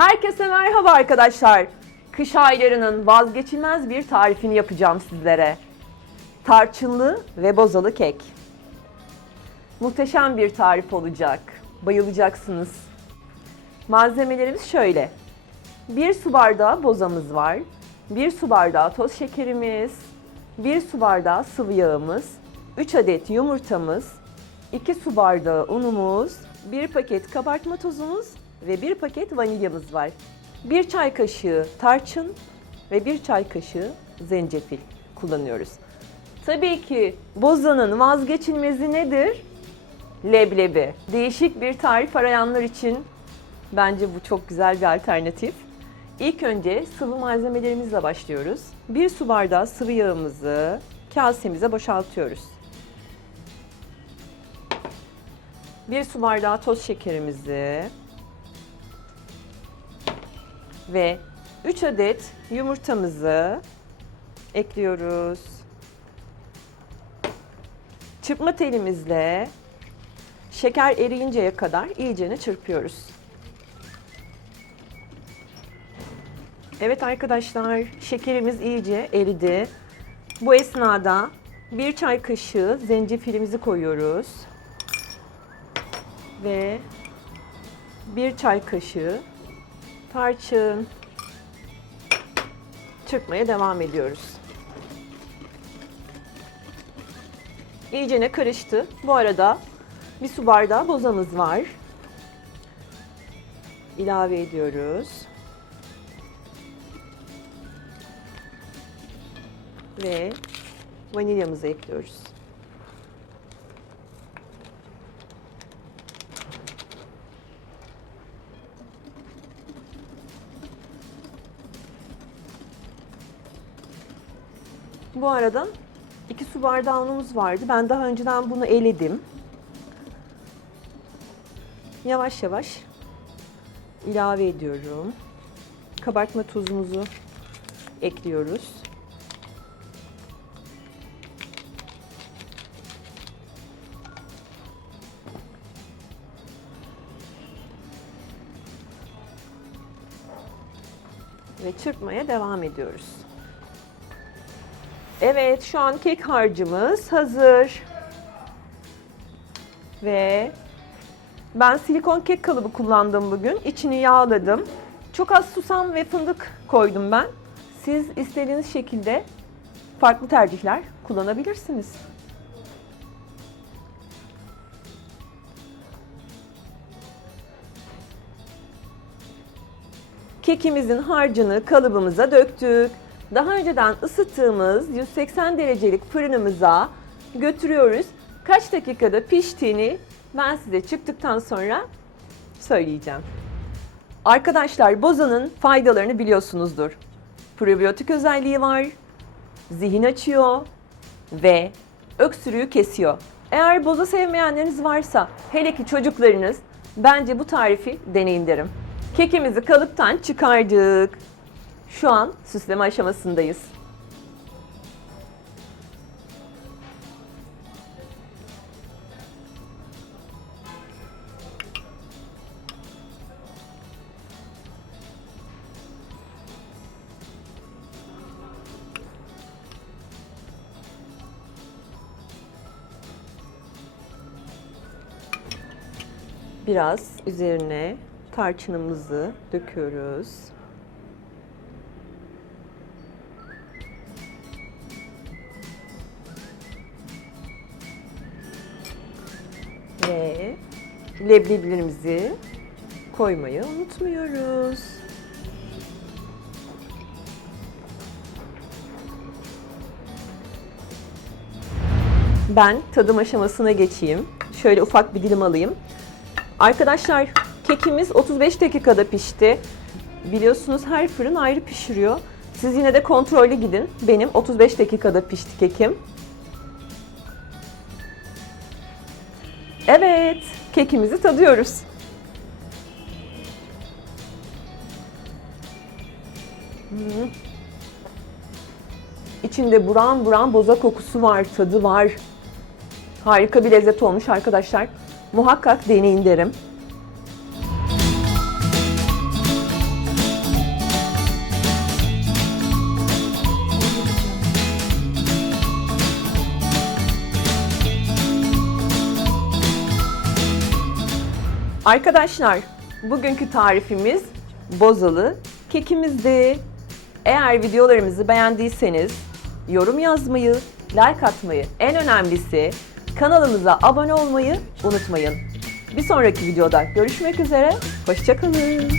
Herkese merhaba arkadaşlar. Kış aylarının vazgeçilmez bir tarifini yapacağım sizlere. Tarçınlı ve bozalı kek. Muhteşem bir tarif olacak. Bayılacaksınız. Malzemelerimiz şöyle. 1 su bardağı bozamız var. 1 su bardağı toz şekerimiz. 1 su bardağı sıvı yağımız. 3 adet yumurtamız. 2 su bardağı unumuz. 1 paket kabartma tozumuz ve 1 paket vanilyamız var. 1 çay kaşığı tarçın ve 1 çay kaşığı zencefil kullanıyoruz. Tabii ki bozanın vazgeçilmezi nedir? Leblebi. Değişik bir tarif arayanlar için bence bu çok güzel bir alternatif. İlk önce sıvı malzemelerimizle başlıyoruz. 1 su bardağı sıvı yağımızı kasemize boşaltıyoruz. 1 su bardağı toz şekerimizi ve 3 adet yumurtamızı ekliyoruz. Çırpma telimizle şeker eriyinceye kadar iyicene çırpıyoruz. Evet arkadaşlar, şekerimiz iyice eridi. Bu esnada 1 çay kaşığı zencefilimizi koyuyoruz. Ve 1 çay kaşığı tarçın. Çırpmaya devam ediyoruz. İyicene karıştı. Bu arada 1 su bardağı bozamız var. İlave ediyoruz. Ve vanilyamızı ekliyoruz. Bu arada 2 su bardağı unumuz vardı. Ben daha önceden bunu eledim. Yavaş yavaş ilave ediyorum. Kabartma tuzumuzu ekliyoruz. Ve çırpmaya devam ediyoruz. Evet, şu an kek harcımız hazır. Ve ben silikon kek kalıbı kullandım bugün. İçini yağladım. Çok az susam ve fındık koydum ben. Siz istediğiniz şekilde farklı tercihler kullanabilirsiniz. Kekimizin harcını kalıbımıza döktük. Daha önceden ısıttığımız 180 derecelik fırınımıza götürüyoruz. Kaç dakikada piştiğini ben size çıktıktan sonra söyleyeceğim. Arkadaşlar, bozanın faydalarını biliyorsunuzdur. Probiyotik özelliği var, zihin açıyor ve öksürüğü kesiyor. Eğer boza sevmeyenleriniz varsa, hele ki çocuklarınız, bence bu tarifi deneyin derim. Kekimizi kalıptan çıkardık. Şu an süsleme aşamasındayız. Biraz üzerine tarçınımızı döküyoruz. Ve leblebilerimizi koymayı unutmuyoruz. Ben tadım aşamasına geçeyim. Şöyle ufak bir dilim alayım. Arkadaşlar, kekimiz 35 dakikada pişti. Biliyorsunuz her fırın ayrı pişiriyor. Siz yine de kontrollü gidin. Benim 35 dakikada pişti kekim. Evet, kekimizi tadıyoruz. İçinde buram buram boza kokusu var, tadı var. Harika bir lezzet olmuş arkadaşlar. Muhakkak deneyin derim. Arkadaşlar, bugünkü tarifimiz bozalı kekimizdi. Eğer videolarımızı beğendiyseniz yorum yazmayı, like atmayı, en önemlisi kanalımıza abone olmayı unutmayın. Bir sonraki videoda görüşmek üzere, hoşça kalın.